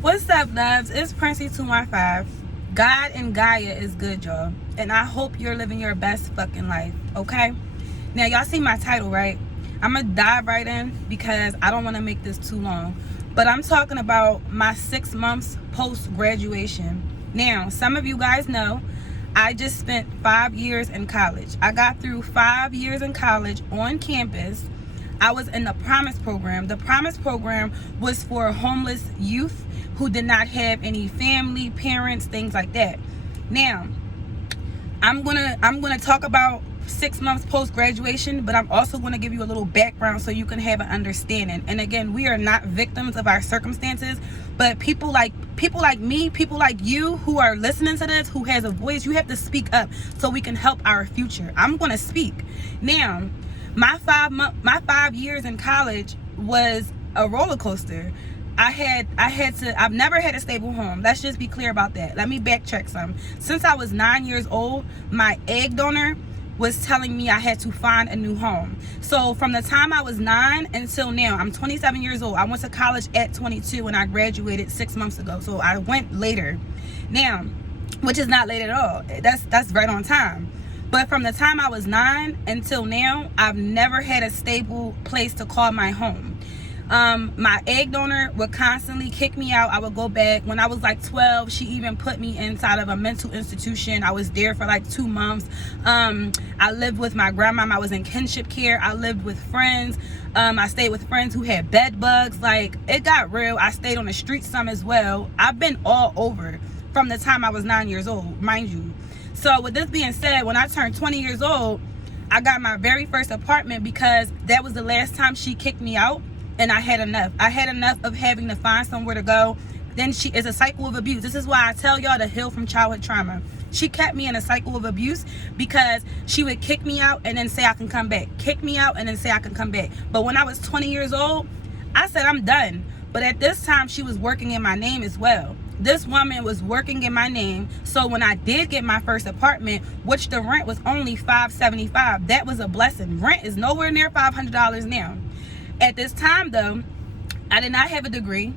What's up, loves? It's Princey215. God and Gaia is good, y'all. And I hope you're living your best fucking life, okay? Now, y'all see my title, right? I'm going to dive right in because I don't want to make this too long. But I'm talking about my 6 months post-graduation. Now, some of you guys know I just spent 5 years in college. I got through 5 years in college on campus. I was in the Promise program. The Promise program was for homeless youth who did not have any family, parents, things like that. Now, I'm gonna talk about 6 months post graduation, but I'm also gonna give you a little background so you can have an understanding. And again, we are not victims of our circumstances, but people like me, people like you who are listening to this, who has a voice, you have to speak up so we can help our future. I'm gonna speak. Now, my 5 years in college was a roller coaster. I've never had a stable home. Let's just be clear about that. Let me backtrack some. Since I was 9 years old, my egg donor was telling me I had to find a new home. So from the time I was 9 until now, I'm 27 years old. I went to college at 22 and I graduated 6 months ago. So I went later now, which is not late at all. That's right on time. But from the time I was 9 until now, I've never had a stable place to call my home. My egg donor would constantly kick me out. I would go back. When I was like 12, she even put me inside of a mental institution. I was there for like 2 months. I lived with my grandma. I was in kinship care. I lived with friends. I stayed with friends who had bed bugs. Like, it got real. I stayed on the street some as well. I've been all over from the time I was 9 years old, mind you. So with this being said, when I turned 20 years old, I got my very first apartment because that was the last time she kicked me out. And I had enough. I had enough of having to find somewhere to go. Then it's a cycle of abuse. This is why I tell y'all to heal from childhood trauma. She kept me in a cycle of abuse because she would kick me out and then say I can come back. Kick me out and then say I can come back. But when I was 20 years old, I said I'm done. But at this time, she was working in my name as well. This woman was working in my name. So when I did get my first apartment, which the rent was only $575, that was a blessing. Rent is nowhere near $500 now. At this time, though, I did not have a degree.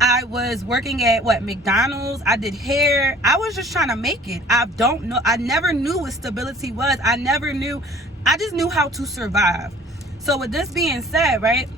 I was working at McDonald's. I did hair. I was just trying to make it. I never knew what stability was. I just knew how to survive. So with this being said, right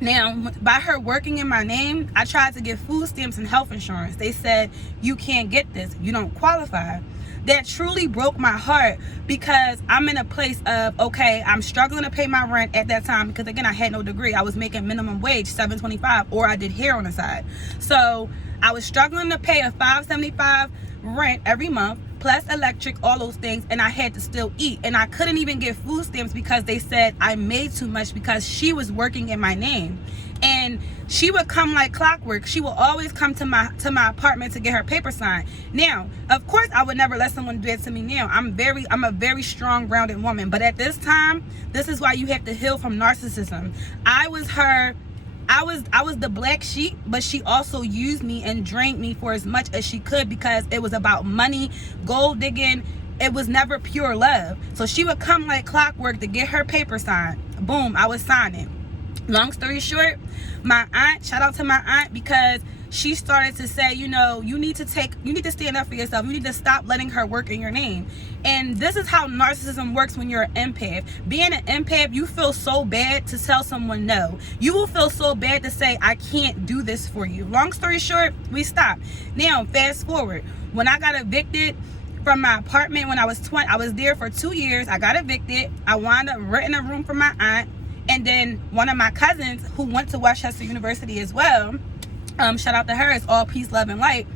now, by her working in my name, I tried to get food stamps and health insurance. They said, you can't get this. You don't qualify. That truly broke my heart because I'm in a place of, okay, I'm struggling to pay my rent at that time because, again, I had no degree. I was making minimum wage, $7.25, or I did hair on the side. So I was struggling to pay a $5.75 rent every month, plus electric, all those things, and I had to still eat. And I couldn't even get food stamps because they said I made too much because she was working in my name. And she would come like clockwork. She would always come to my apartment to get her paper signed. Now, of course, I would never let someone do that to me now. I'm a very strong, grounded woman. But at this time, this is why you have to heal from narcissism. I was the black sheep, but she also used me and drained me for as much as she could because it was about money, gold digging. It was never pure love. So she would come like clockwork to get her paper signed. Boom, I was signing. Long story short, my aunt, shout out to my aunt, because she started to say, you need to stand up for yourself. You need to stop letting her work in your name. And this is how narcissism works when you're an empath. Being an empath, you feel so bad to tell someone no. You will feel so bad to say, I can't do this for you. Long story short, we stopped. Now, fast forward. When I got evicted from my apartment when I was 20, I was there for 2 years. I got evicted. I wound up renting a room for my aunt. And then one of my cousins who went to Westchester University as well, shout out to her, it's all peace, love, and light.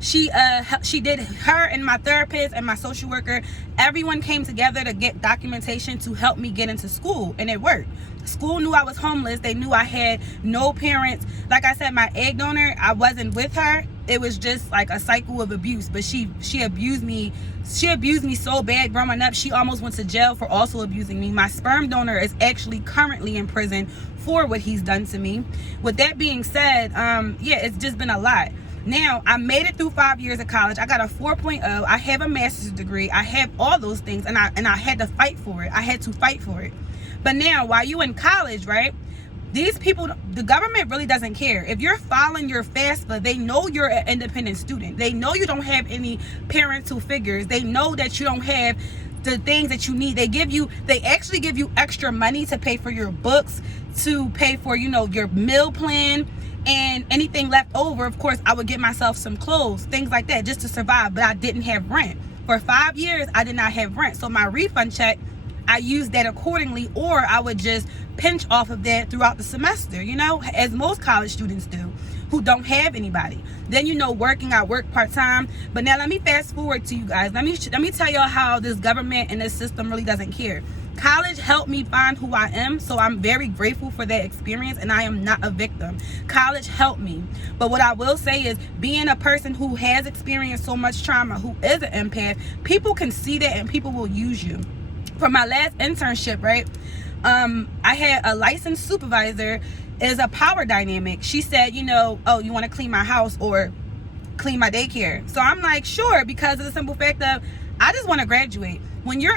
She did, her and my therapist and my social worker, everyone came together to get documentation to help me get into school, and it worked. School knew I was homeless. They knew I had no parents. Like I said, my egg donor, I wasn't with her. It was just like a cycle of abuse. But she abused me. She abused me so bad growing up. She almost went to jail for also abusing me. My sperm donor is actually currently in prison for what he's done to me. With that being said, yeah, it's just been a lot. Now, I made it through 5 years of college. I got a 4.0. I have a master's degree. I have all those things, and I had to fight for it. I had to fight for it. But now, while you in college, right, These people, the government really doesn't care. If you're filing your FAFSA, they know you're an independent student. They know you don't have any parental figures. They know that you don't have the things that you need. They actually give you extra money to pay for your books, to pay for, your meal plan, and anything left over. Of course, I would get myself some clothes, things like that, just to survive. But I didn't have rent. For 5 years, I did not have rent. So my refund check, I used that accordingly, or I would just pinch off of that throughout the semester, as most college students do who don't have anybody. Then, working, I work part-time. But now let me fast forward to you guys. Let me tell y'all how this government and this system really doesn't care. College helped me find who I am, so I'm very grateful for that experience, and I am not a victim. College helped me. But what I will say is, being a person who has experienced so much trauma, who is an empath, people can see that and people will use you. For my last internship, right, I had a licensed supervisor. Is a power dynamic. She said, oh, you want to clean my house or clean my daycare? So I'm like, sure, because of the simple fact of I just want to graduate. When you're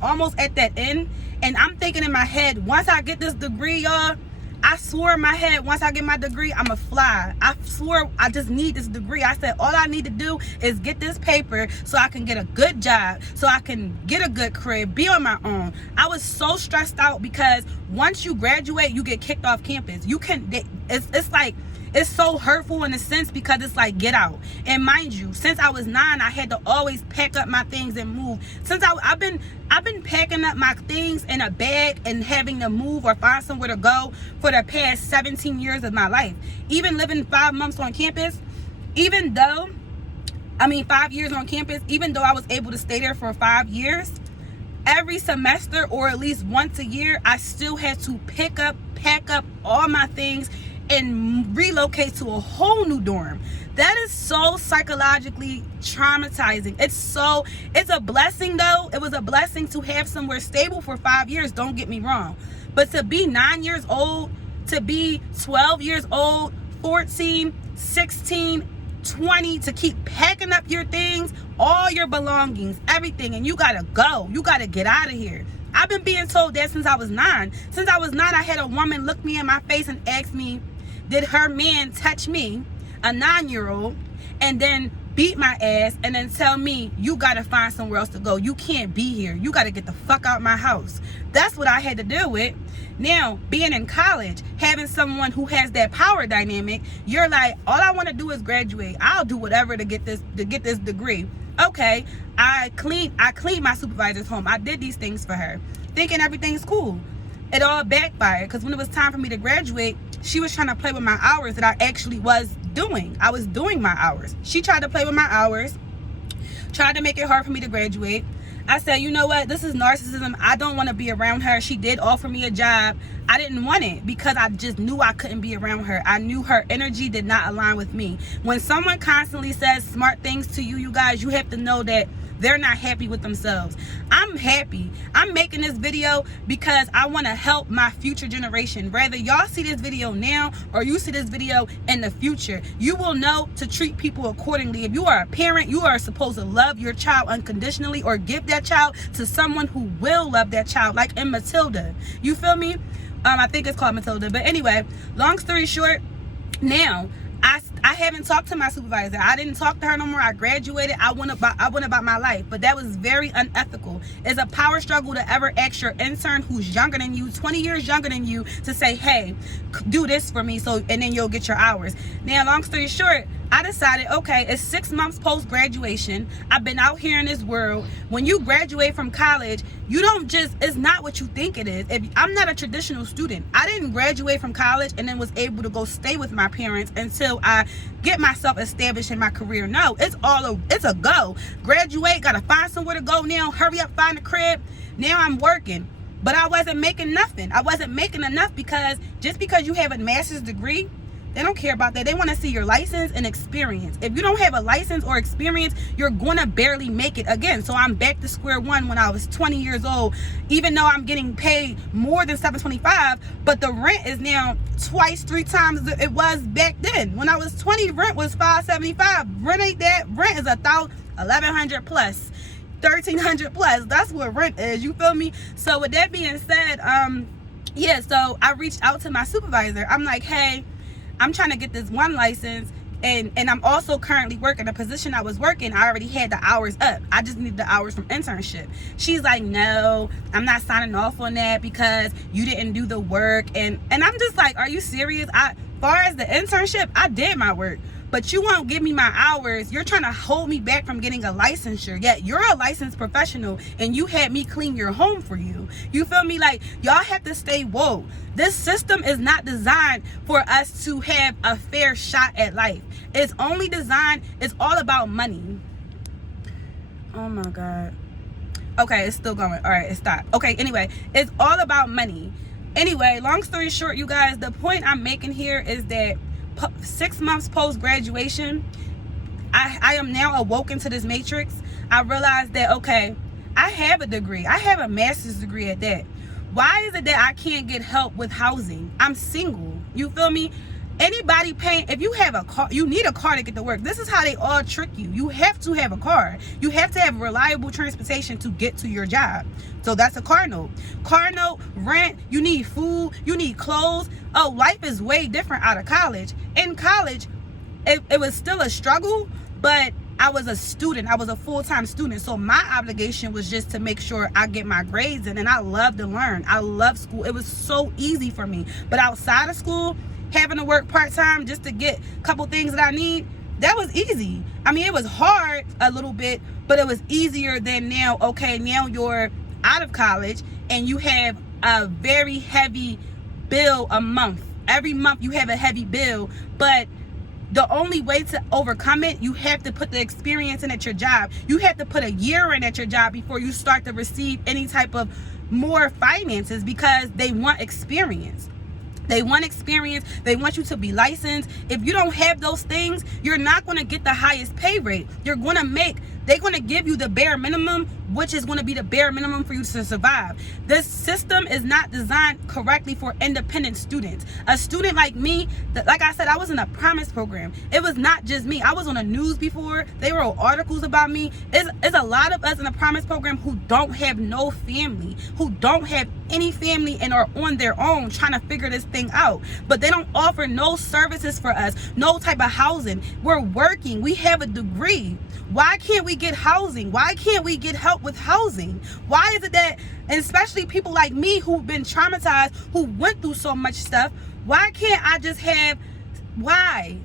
almost at that end, and I'm thinking in my head, once I get this degree, y'all, I swore in my head, once I get my degree, I'ma fly. I swore I just need this degree. I said, all I need to do is get this paper so I can get a good job, so I can get a good crib, be on my own. I was so stressed out because once you graduate, you get kicked off campus. It's like, it's so hurtful in a sense because it's like, get out. And mind you, since I was 9, I had to always pack up my things and move. Since I've been packing up my things in a bag and having to move or find somewhere to go for the past 17 years of my life. Even living 5 months on campus, 5 years on campus, even though I was able to stay there for 5 years, every semester or at least once a year, I still had to pack up all my things and relocate to a whole new dorm. That is so psychologically traumatizing. It's a blessing though. It was a blessing to have somewhere stable for 5 years, don't get me wrong. But to be 9 years old, to be 12 years old, 14, 16, 20, to keep packing up your things, all your belongings, everything, and you gotta go. You gotta get out of here. I've been being told that since I was 9. Since I was 9, I had a woman look me in my face and ask me, did her man touch me, a 9-year-old, and then beat my ass and then tell me, you gotta find somewhere else to go. You can't be here. You gotta get the fuck out my house. That's what I had to deal with. Now, being in college, having someone who has that power dynamic, you're like, all I want to do is graduate. I'll do whatever to get this degree. Okay, I cleaned my supervisor's home. I did these things for her, thinking everything's cool. It all backfired because when it was time for me to graduate, she was trying to play with my hours that I actually was doing. I was doing my hours. She tried to play with my hours, tried to make it hard for me to graduate. I said, you know what? This is narcissism. I don't want to be around her. She did offer me a job. I didn't want it because I just knew I couldn't be around her. I knew her energy did not align with me. When someone constantly says smart things to you, you guys, you have to know that they're not happy with themselves. I'm happy. I'm making this video because I want to help my future generation. Whether y'all see this video now or you see this video in the future, you will know to treat people accordingly. If you are a parent, you are supposed to love your child unconditionally or give that child to someone who will love that child, like in Matilda. You feel me? I think it's called Matilda. But anyway, long story short, now I haven't talked to my supervisor. I didn't talk to her no more. I graduated. I went about my life. But that was very unethical. It's a power struggle to ever ask your intern who's younger than you, 20 years younger than you, to say, hey, do this for me, and then you'll get your hours. Now, long story short, I decided, okay, it's 6 months post-graduation. I've been out here in this world. When you graduate from college, you don't just, it's not what you think it is. I'm not a traditional student. I didn't graduate from college and then was able to go stay with my parents until I get myself established in my career. No, it's a go. Graduate, gotta find somewhere to go now. Hurry up, find a crib. Now I'm working. But I wasn't making nothing. I wasn't making enough because just because you have a master's degree, they don't care about that. They want to see your license and experience. If you don't have a license or experience, you're going to barely make it again. So I'm back to square one when I was 20 years old, even though I'm getting paid more than $725, but the rent is now twice, 3 times it was back then. When I was 20, rent was $575. Rent ain't that. Rent is $1,100 plus, $1,300 plus. That's what rent is. You feel me? So with that being said, yeah, so I reached out to my supervisor. I'm like, hey, I'm trying to get this one license, and I'm also currently working. The position I was working, I already had the hours up. I just need the hours from internship. She's like, no, I'm not signing off on that because you didn't do the work. And I'm just like, are you serious? Far as the internship, I did my work, but you won't give me my hours. You're trying to hold me back from getting a licensure, yet you're a licensed professional and you had me clean your home for you. You feel me? Like, y'all have to stay woke. This system is not designed for us to have a fair shot at life. It's only designed, it's all about money. Oh my God. Okay, it's still going. All right, it stopped. Okay, anyway, it's all about money. Anyway, long story short, you guys, the point I'm making here is that 6 months post-graduation, I am now awoken to this matrix. I realized that, okay, I have a degree. I have a master's degree at that. Why is it that I can't get help with housing? I'm single. You feel me? Anybody paying, if you have a car, you need a car to get to work. This is how they all trick you. You have to have a car. You have to have reliable transportation to get to your job. So that's a car note. Car note, rent, you need food, you need clothes. Oh, life is way different out of college. In college, it was still a struggle, but I was a student. I was a full-time student. So my obligation was just to make sure I get my grades in. And I love to learn. I love school. It was so easy for me. But outside of school, having to work part-time just to get a couple things that I need, that was easy. I mean, it was hard a little bit, but it was easier than now. Okay, now you're out of college and you have a very heavy bill a month. Every month you have a heavy bill, but the only way to overcome it, you have to put the experience in at your job. You have to put a year in at your job before you start to receive any type of more finances, because they want experience. They want experience. They want you to be licensed. If you don't have those things, you're not going to get the highest pay rate. They're going to give you the bare minimum, which is going to be the bare minimum for you to survive. This system is not designed correctly for independent students. A student like me, like I said, I was in a promise program. It was not just me. I was on the news before. They wrote articles about me. It's a lot of us in the promise program who don't have no family, who don't have any family and are on their own trying to figure this thing out. But they don't offer no services for us, no type of housing. We're working. We have a degree. Why can't we get housing? Why can't we get help with housing? Why is it that, and especially people like me who've been traumatized, who went through so much stuff, why can't I just have, why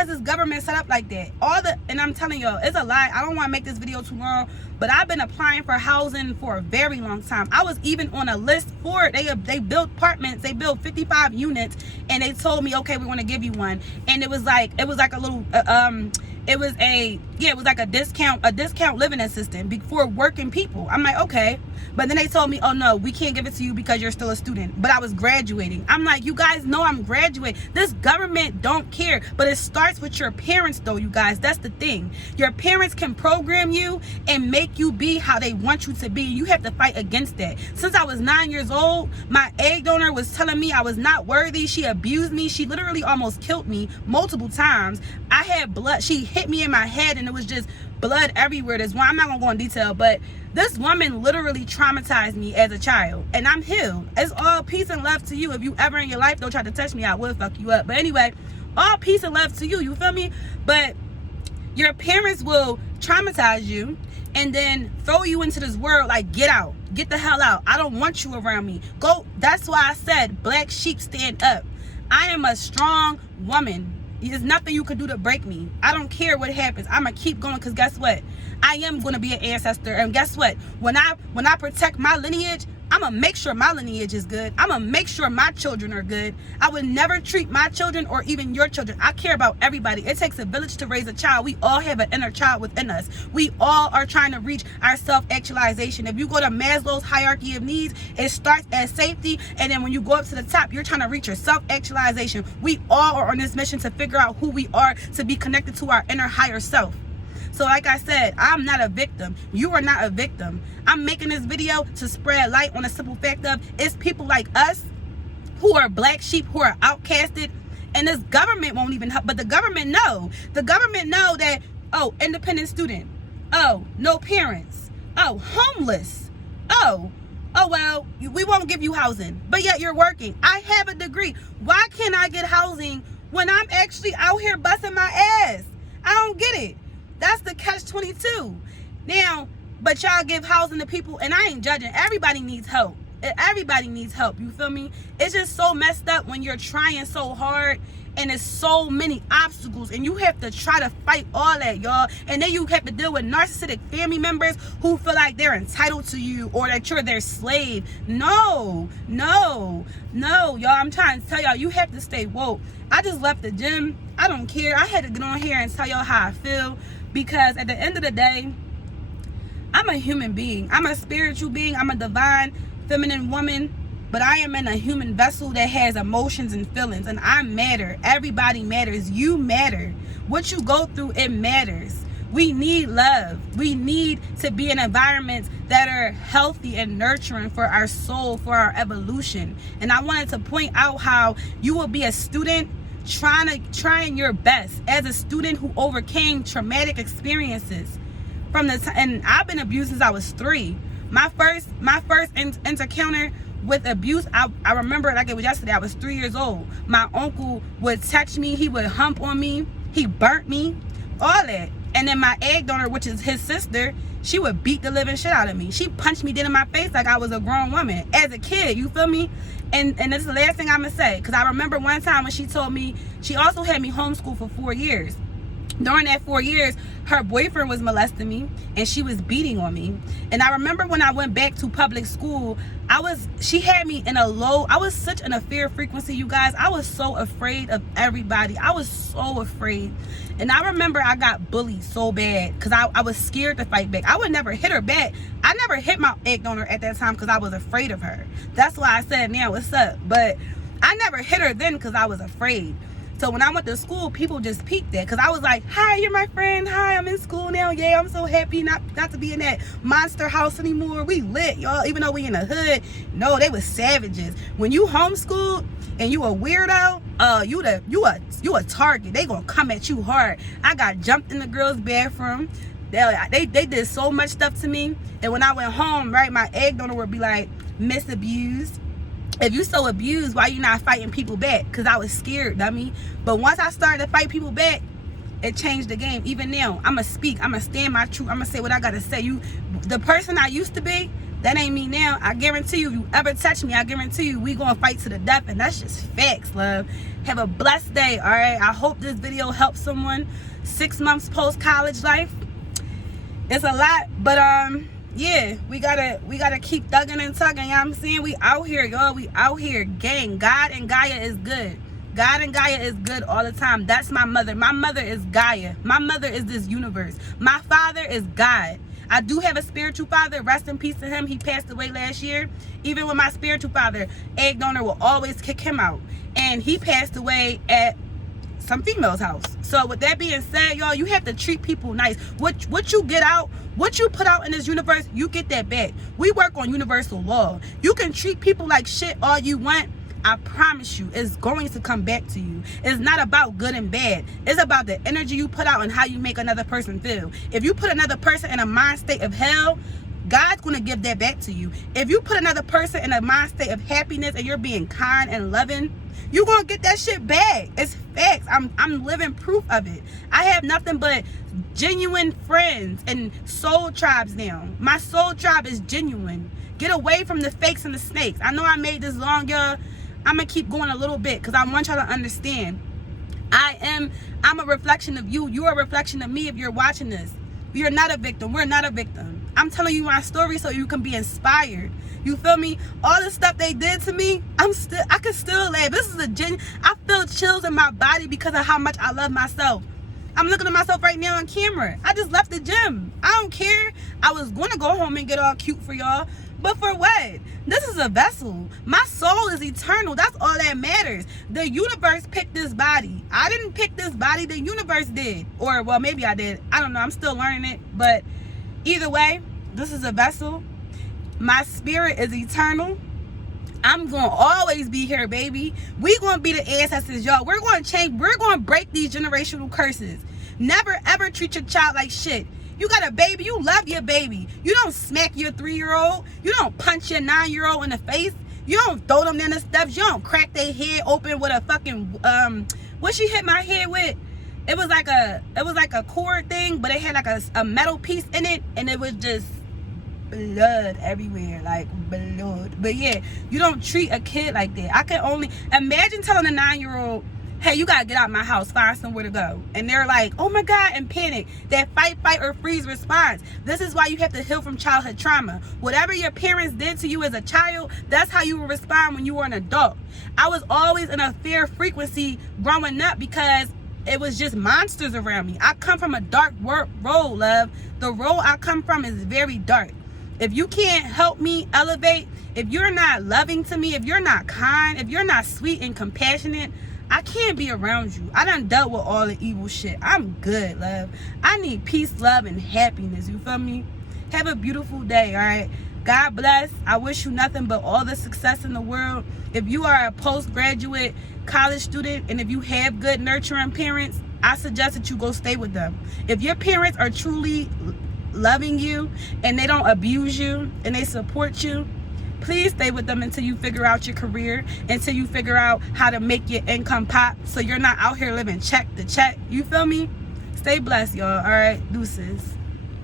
is this government set up like that? And I'm telling y'all, it's a lie. I don't want to make this video too long, but I've been applying for housing for a very long time. I was even on a list for it. They built apartments. They built 55 units, and they told me, okay, we're going to give you one. And it was like a little it was like a discount living assistant for working people. I'm like, okay. But then they told me, oh no, we can't give it to you because you're still a student. But I was graduating. I'm like, you guys know I'm graduating. This government don't care. But it starts with your parents though, you guys. That's the thing. Your parents can program you and make you be how they want you to be. You have to fight against that. Since I was 9 years old, my egg donor was telling me I was not worthy. She abused me. She literally almost killed me multiple times. I had blood. She hit me in my head and it was just blood everywhere. There's one, I'm not gonna go in detail, but this woman literally traumatized me as a child, and I'm healed. It's all peace and love to you. If you ever in your life don't try to touch me, I will fuck you up. But anyway, all peace and love to you. You feel me? But your parents will traumatize you and then throw you into this world like, get out, get the hell out. I don't want you around me. Go. That's why I said black sheep stand up. I am a strong woman. There's nothing you can do to break me. I don't care what happens. I'm gonna keep going, because guess what? I am gonna be an ancestor, and guess what? When I protect my lineage, I'm gonna make sure my lineage is good. I'm gonna make sure my children are good. I would never treat my children or even your children. I care about everybody. It takes a village to raise a child. We all have an inner child within us. We all are trying to reach our self-actualization. If you go to Maslow's hierarchy of needs, it starts at safety, and then when you go up to the top, you're trying to reach your self-actualization. We all are on this mission to figure out who we are, to be connected to our inner higher self. So like I said, I'm not a victim. You are not a victim. I'm making this video to spread light on the simple fact of it's people like us who are black sheep, who are outcasted, and this government won't even help. But the government know. The government know that, oh, independent student. Oh, no parents. Oh, homeless. Oh, Oh, well, we won't give you housing, but yet you're working. I have a degree. Why can't I get housing when I'm actually out here busting my ass? I don't get it. That's the catch-22. Now, but y'all give housing to people, and I ain't judging. Everybody needs help. Everybody needs help. You feel me? It's just so messed up when you're trying so hard and there's so many obstacles and you have to try to fight all that, y'all. And then you have to deal with narcissistic family members who feel like they're entitled to you or that you're their slave. No, y'all. I'm trying to tell y'all, you have to stay woke. I just left the gym. I don't care. I had to get on here and tell y'all how I feel, because at the end of the day, I'm a human being. I'm a spiritual being. I'm a divine feminine woman, but I am in a human vessel that has emotions and feelings, and I matter. Everybody matters. You matter. What you go through, it matters. We need love. We need to be in environments that are healthy and nurturing for our soul, for our evolution. And I wanted to point out how you will be a student trying your best as a student who overcame traumatic experiences and I've been abused since I was 3. My first encounter with abuse, I remember like it was yesterday. I was 3 years old. My uncle would touch me. He would hump on me. He burnt me. All that. And then my egg donor, which is his sister, she would beat the living shit out of me. She punched me dead in my face like I was a grown woman as a kid. You feel me? And this is the last thing I'm going to say. Because I remember one time when she told me, she also had me homeschooled for 4 years. During that 4 years, her boyfriend was molesting me and she was beating on me. And I remember when I went back to public school, she had me in I was such in a fear frequency, you guys. I was so afraid of everybody. I was so afraid. And I remember I got bullied so bad because I was scared to fight back. I would never hit her back. I never hit my egg donor at that time because I was afraid of her. That's why I said, now what's up? But I never hit her then because I was afraid. So when I went to school, people just peeked at, because I was like, hi, you're my friend. Hi, I'm in school now. Yeah, I'm so happy not to be in that monster house anymore. We lit, y'all, even though we in the hood. No, they was savages. When you homeschooled and you a weirdo, you a target. They gonna come at you hard. I got jumped in the girls' bathroom. They did so much stuff to me. And when I went home, right, my egg donor would be like, Miss Abused. If you so abused, why you not fighting people back? Because I was scared, dummy. But once I started to fight people back, it changed the game. Even now, I'ma speak. I'ma stand my truth. I'ma say what I gotta say. The person I used to be, that ain't me now. I guarantee you, if you ever touch me, I guarantee you, we gonna fight to the death. And that's just facts, love. Have a blessed day, all right? I hope this video helps someone. 6 months post-college life. It's a lot, but yeah, we gotta keep thugging and tugging, you know what I'm saying? We out here, y'all. We out here, gang. God and Gaia is good. God and Gaia is good all the time. That's my mother. My mother is Gaia. My mother is this universe. My father is God. I do have a spiritual father. Rest in peace to him. He passed away last year. Even with my spiritual father, egg donor will always kick him out. And he passed away at some female's house. So with that being said, y'all, you have to treat people nice. What you get out, what you put out in this universe, you get that back. We work on universal law. You can treat people like shit all you want. I promise you, it's going to come back to you. It's not about good and bad. It's about the energy you put out and how you make another person feel. If you put another person in a mind state of hell, God's going to give that back to you. If you put another person in a mind state of happiness and you're being kind and loving, you're going to get that shit back. It's facts. I'm living proof of it. I have nothing but genuine friends and soul tribes now. My soul tribe is genuine. Get away from the fakes and the snakes. I know I made this long, y'all. I'm going to keep going a little bit because I want y'all to understand. I'm a reflection of you. You're a reflection of me if you're watching this. You're not a victim. We're not a victim. I'm telling you my story so you can be inspired. You feel me? All the stuff they did to me, I can still laugh. This is I feel chills in my body because of how much I love myself. I'm looking at myself right now on camera. I just left the gym. I don't care. I was going to go home and get all cute for y'all. But for what? This is a vessel. My soul is eternal. That's all that matters. The universe picked this body. I didn't pick this body. The universe did. Or, well, maybe I did. I don't know. I'm still learning it. But either way, this is a vessel. My spirit is eternal. I'm going to always be here, baby. We're going to be the ancestors, y'all. We're going to change. We're going to break these generational curses. Never, ever treat your child like shit. You got a baby, you love your baby. You don't smack your 3-year-old. You don't punch your 9-year-old in the face. You don't throw them in the steps. You don't crack their head open with a fucking what she hit my head with? It was like a cord thing, but it had like a metal piece in it, and it was just blood everywhere, like blood. But yeah, you don't treat a kid like that. I can only imagine telling a 9-year-old, hey, you gotta get out of my house, find somewhere to go. And they're like, oh my God, and panic. That fight, or freeze response. This is why you have to heal from childhood trauma. Whatever your parents did to you as a child, that's how you will respond when you were an adult. I was always in a fear frequency growing up because it was just monsters around me. I come from a dark role, love. The role I come from is very dark. If you can't help me elevate, if you're not loving to me, if you're not kind, if you're not sweet and compassionate, I can't be around you. I done dealt with all the evil shit. I'm good, love. I need peace, love, and happiness. You feel me? Have a beautiful day, all right? God bless. I wish you nothing but all the success in the world. If you are a postgraduate college student and if you have good nurturing parents, I suggest that you go stay with them. If your parents are truly loving you and they don't abuse you and they support you, please stay with them until you figure out your career, until you figure out how to make your income pop so you're not out here living check to check. You feel me? Stay blessed, y'all. All right, deuces.